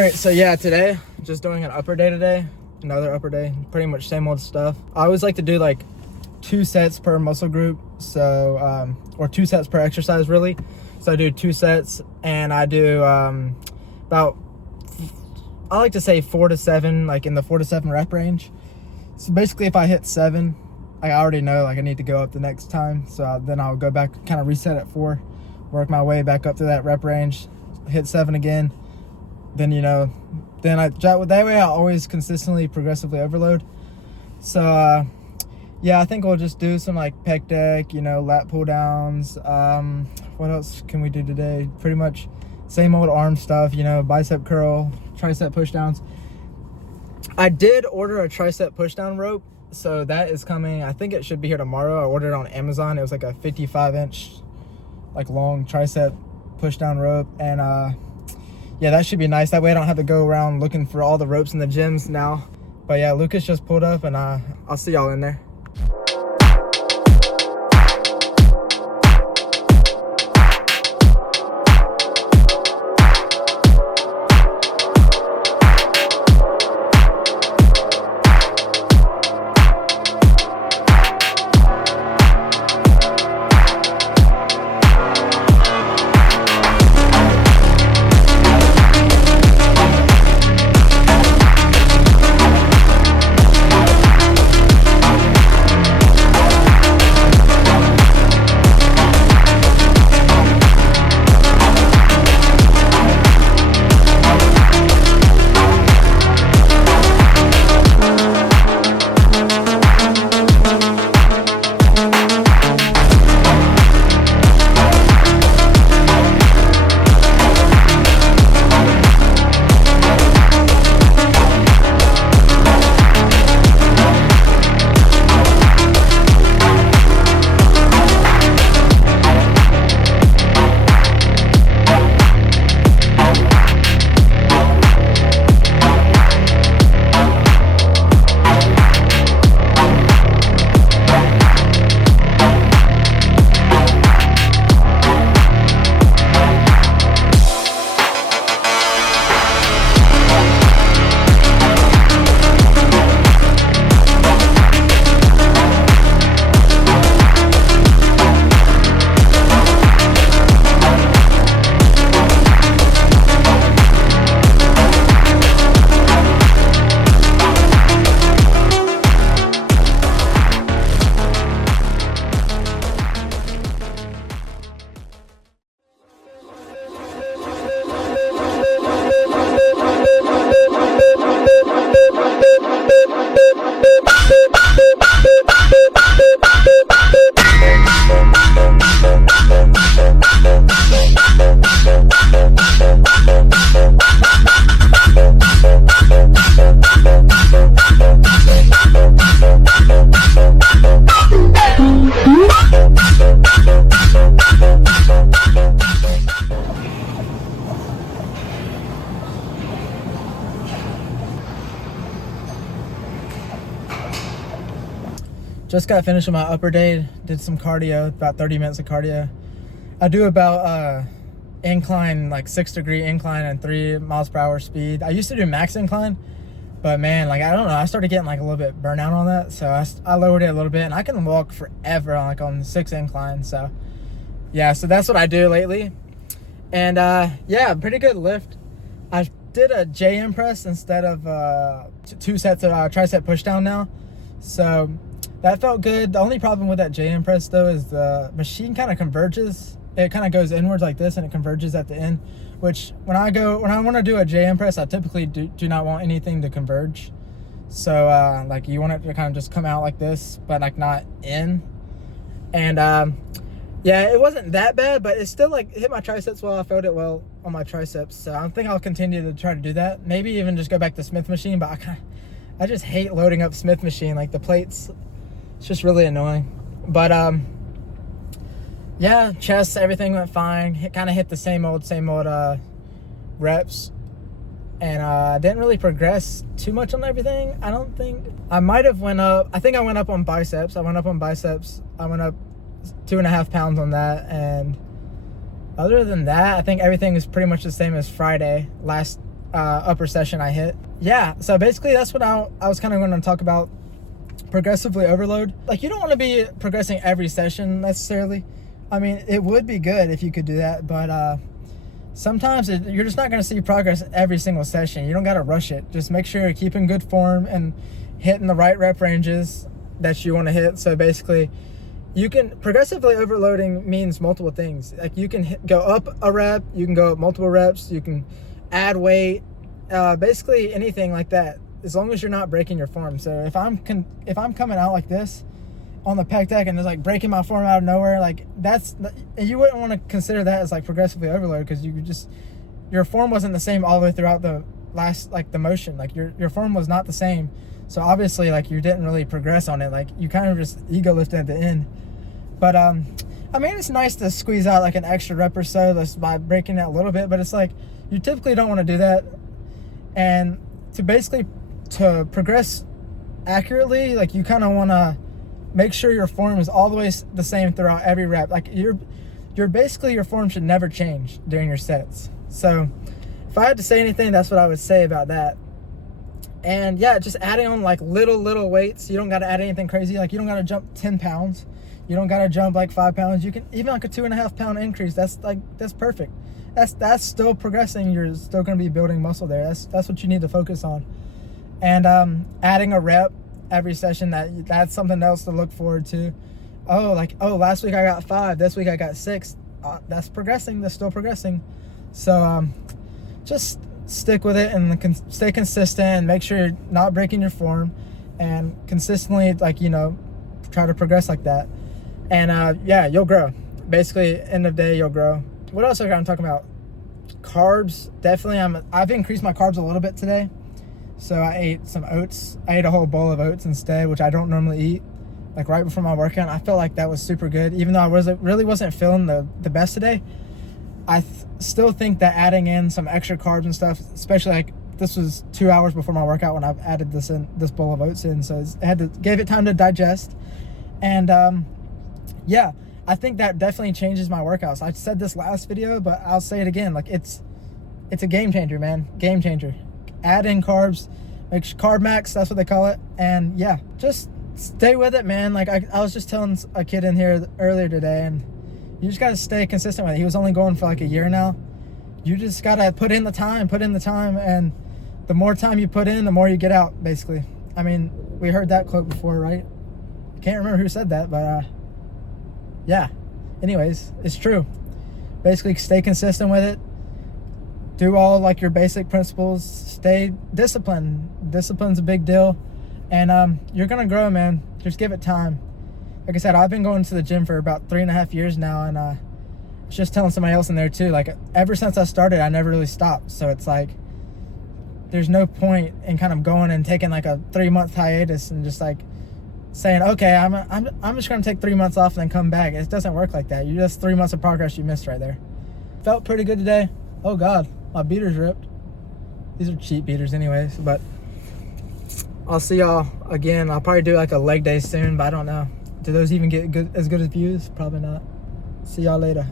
Alright, so yeah, today, just doing an upper day today. Another upper day, pretty much same old stuff. I always like to do like 2 sets per muscle group, so or 2 sets per exercise really. So I do 2 sets, and I do about, I like to say 4 to 7, like in the 4 to 7 rep range. So basically if I hit 7, I already know like I need to go up the next time, so then I'll go back, kind of reset at 4, work my way back up to that rep range, hit 7 again. Then that way I always consistently progressively overload. So yeah, I think we'll just do some like pec deck, lat pull downs. What else can we do today? Pretty much same old arm stuff, bicep curl, tricep push downs. I did order a tricep push down rope, so that is coming. I think it should be here tomorrow. I ordered it on Amazon. It was like a 55-inch like long tricep push down rope, and yeah, that should be nice. That way I don't have to go around looking for all the ropes in the gyms now. But yeah, Lucas just pulled up, and I'll see y'all in there. Just got finished with my upper day, did some cardio, about 30 minutes of cardio. I do about incline, like 6-degree incline and 3 miles per hour speed. I used to do max incline, but man, like I don't know, I started getting like a little bit burnout on that, so I lowered it a little bit, and I can walk forever like on 6 incline. So yeah, so that's what I do lately. And yeah, pretty good lift. I did a JM press instead of 2 sets of tricep push down now, so that felt good. The only problem with that JM press though is the machine kind of converges. It kind of goes inwards like this, and it converges at the end, which when I want to do a JM press, I typically do not want anything to converge. So like you want it to kind of just come out like this, but like not in. And yeah, it wasn't that bad, but it still like hit my triceps well. I felt it well on my triceps, so I think I'll continue to try to do that. Maybe even just go back to Smith machine, but I just hate loading up Smith machine, like the plates. It's just really annoying. But yeah, chest, everything went fine. Kind of hit the same old reps. And I didn't really progress too much on everything, I don't think. I might have went up, I think I went up on biceps. I went up 2.5 pounds on that. And other than that, I think everything is pretty much the same as Friday, last upper session I hit. Yeah, so basically that's what I was kind of going to talk about. Progressively overload. Like, you don't want to be progressing every session necessarily. I mean, it would be good if you could do that, but sometimes you're just not going to see progress every single session. You don't got to rush it. Just make sure you're keeping good form and hitting the right rep ranges that you want to hit. So basically, you can progressively overloading means multiple things. Like, you can go up a rep, you can go up multiple reps, you can add weight, basically anything like that, as long as you're not breaking your form. So if I'm coming out like this on the pec deck and it's like breaking my form out of nowhere, like you wouldn't want to consider that as like progressively overload, because your form wasn't the same all the way throughout the last, like, the motion. Like, your form was not the same. So obviously, like, you didn't really progress on it. Like, you kind of just ego lifted at the end. But I mean, it's nice to squeeze out like an extra rep or so just by breaking it a little bit, but it's like, you typically don't want to do that. And to progress accurately, like, you kind of want to make sure your form is all the way the same throughout every rep. Like, your form should never change during your sets. So if I had to say anything, that's what I would say about that. And yeah, just adding on like little weights. You don't got to add anything crazy. Like, you don't got to jump 10 pounds. You don't got to jump like 5 pounds. You can even like a 2.5 pound increase. That's perfect. That's still progressing. You're still going to be building muscle there. That's what you need to focus on. And adding a rep every session, that's something else to look forward to. Last week I got 5, this week I got 6. That's progressing. That's still progressing. So just stick with it and stay consistent and make sure you're not breaking your form, and consistently, like, try to progress like that. And yeah, you'll grow. Basically, end of the day, you'll grow. What else I'm talking about? Carbs. Definitely, I've increased my carbs a little bit today. So I ate some oats. I ate a whole bowl of oats instead, which I don't normally eat. Like, right before my workout, I felt like that was super good. Even though I really wasn't feeling the best today, I still think that adding in some extra carbs and stuff, especially like this was 2 hours before my workout when I added this bowl of oats in, so gave it time to digest. And yeah, I think that definitely changes my workouts. I said this last video, but I'll say it again. Like, it's a game changer, man. Game changer. Add in carbs, make carb max, that's what they call it. And yeah, just stay with it, man. Like, I was just telling a kid in here earlier today, and you just got to stay consistent with it. He was only going for like a year now. You just got to put in the time, and the more time you put in, the more you get out, basically. I mean, we heard that quote before, right? I can't remember who said that, but yeah. Anyways, it's true. Basically, stay consistent with it. Do all like your basic principles. Stay disciplined. Discipline's a big deal. And you're going to grow, man. Just give it time. Like I said, I've been going to the gym for about 3.5 years now, and I was just telling somebody else in there too, like, ever since I started, I never really stopped. So it's like, there's no point in kind of going and taking like a 3-month hiatus and just like saying, okay, I'm just going to take 3 months off and then come back. It doesn't work like that. You just 3 months of progress you missed right there. Felt pretty good today. Oh God, my beater's ripped. These are cheap beaters anyways, but I'll see y'all again. I'll probably do like a leg day soon, but I don't know. Do those even get as good as views? Probably not. See y'all later.